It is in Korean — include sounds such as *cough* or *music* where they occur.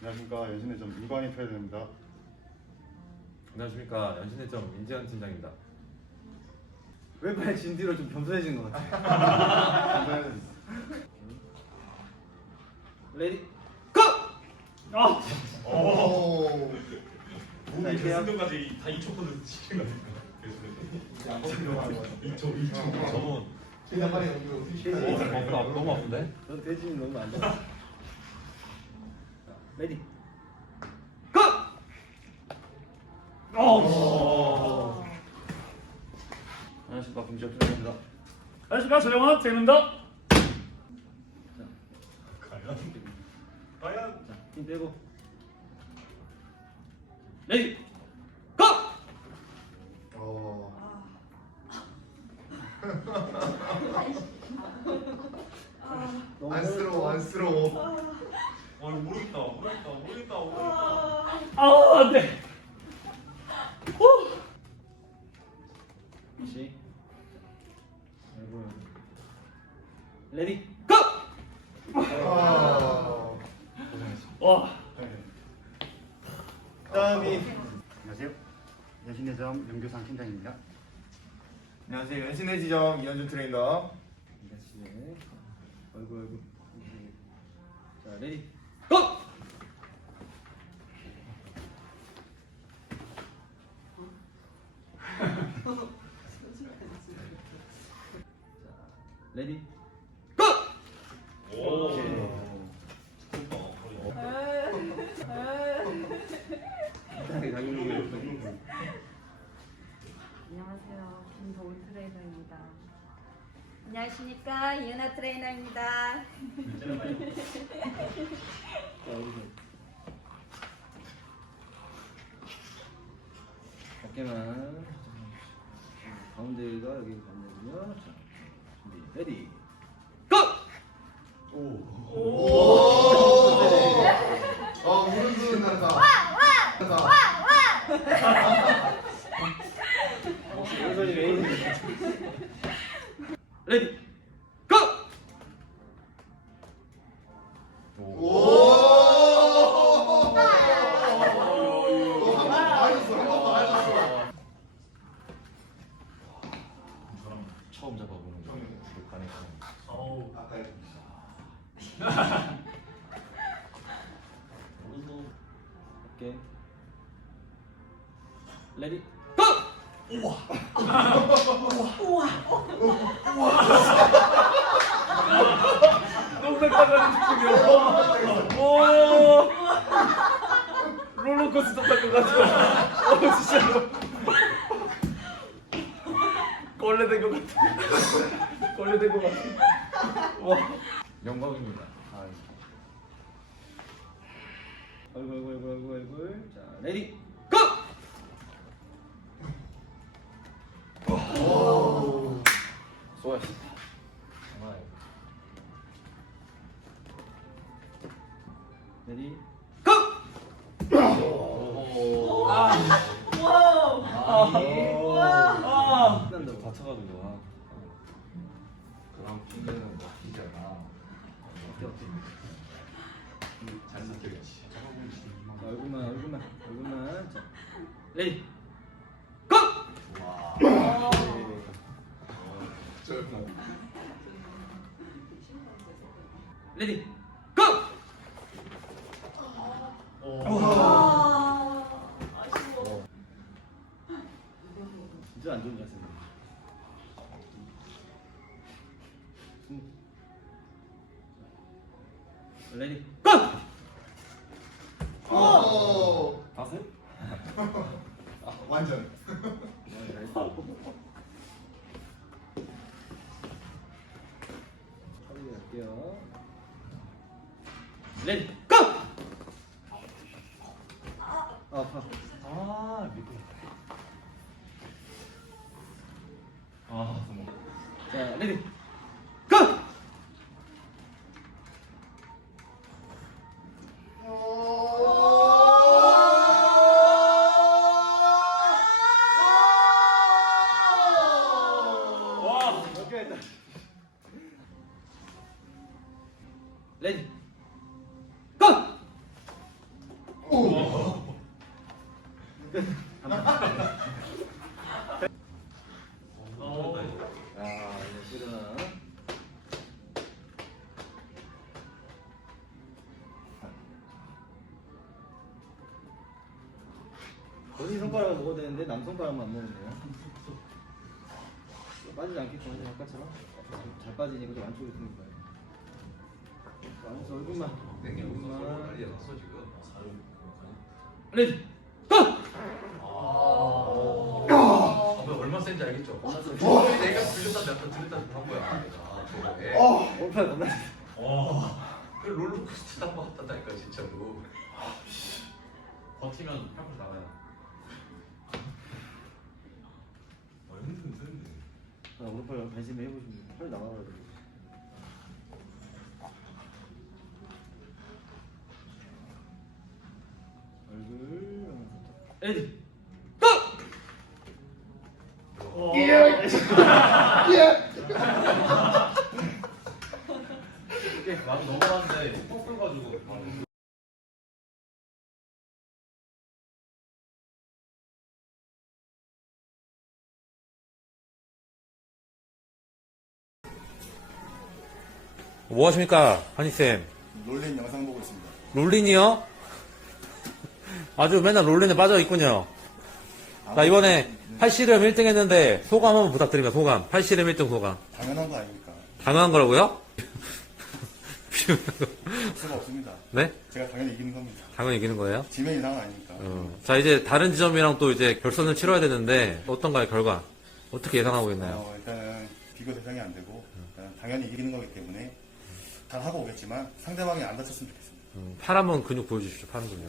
안녕하십니까 연신의 점 이관희 트레이너입니다. 안녕하십니까 연신의 점 민재현 팀장입니다. 왼팔 진 뒤로 좀 겸손해진 것 같아. 감사합니다. *laughs* 레디 고! 아! 오. 자, 이렇게 하고 순간까지 다 2초거든 지킨 거 같아. 2초 2초. 저분 그냥 빨리 연구. 어, 어, 너무 아픈데? 넌 대진이 너무 안 좋아. 자, 레디 고! 어. 안녕하십니까 김지현 팀장입니다. 안녕하십니까 전영환 재입니다 과연? 과연? 자, 힘 빼고. 레디 고! 어. 너무 안쓰러워 안쓰러워. 어 이거 모르겠다 모르겠다 모르겠다 레디 고! 아. 와 다음이 안녕하세요. 연신의 점 윤교상 팀장입니다. 안녕하세요 연신의 지점 이현준 트레이너. 다시. 아이고 아이고. 자, 레디 고! 자, *laughs* 레디 김도훈 트레이너입니다. 안녕하십니까. 이은하 트레이너입니다. 자, 여기서. 어깨만. 가운데가 여기 가운데군요. 자, 준비, 레디. 고! 오. 아 오른손 난다. 난다. 오른손이 오케이. 레디. 고! 동생 따가는 느낌이야 오 롤러코스터 탈것 같아 어 진짜로 걸레 된 것 같아. 걸레 된 것 같아. 와. 영광입니다. 아 이고 아이고 아이고 아이고 아이고. 자, 레디. 고! 수고하셨습니다. 정말 레디. 고! 아 끝난다고. 다쳐가지고 아. 그럼 핑계는 뭐 이잖아. 오케이 오케이. 잘 느껴야지. 자, 얼굴만 얼굴만 얼굴만. 자, 레디. 고! 짧다. 레디. 고! 진짜 안 좋은. 음. 자, 레디. 고! 오. 다스? 완전. 갈게요. 레디. 고! 아, 아파. 아 밑에. 아 너무. 자, 레디. 아 이제 시그널. 본인 손가락을 먹어야 되는데 남 손가락만 안 먹는데요. 빠지지 않겠죠, 아까처럼 잘 빠지니까 좀 안쪽에 드는 거예요. 안에서 얼굴만, 얼굴만. 난리가 났어 지금. 레디. 아, 너 얼마 센지 알겠죠? 세. 내가 들렸다 냈다 들렸다 한 거야. 내가 저거에. 오팔 겁나. 와. 그 롤러코스터 한번 갔다니까 진짜로. 버티면 팔꿈치 나가요. 아. 자, 오른팔 관심을 해보시면 팔 나가가지고. 얼굴. 레디. 많이 넘어갔는데 뻑 끓가지고. 뭐 하십니까, 한이쌤? 놀린 영상 보고 있습니다. 롤린이요? 아주 맨날 롤린에 빠져 있군요. 자, 이번에 팔씨름 1등 했는데 소감 한번 부탁드립니다, 소감. 팔씨름 1등 소감. 당연한 거 아닙니까? 당연한 거라고요? 수가 없습니다. 네? 제가 당연히 이기는 겁니다. 당연히 이기는 거예요? 지면 이상은 아니니까. 어. 자, 이제 다른 지점이랑 또 이제 결선을 치러야 되는데, 어떤가요, 결과? 어떻게 예상하고 있나요? 어, 일단은 비교 대상이 안 되고 일단 당연히 이기는 거기 때문에 잘 하고 오겠지만 상대방이 안 다쳤으면 좋겠습니다. 음, 팔 한번 근육 보여주십시오, 팔 근육.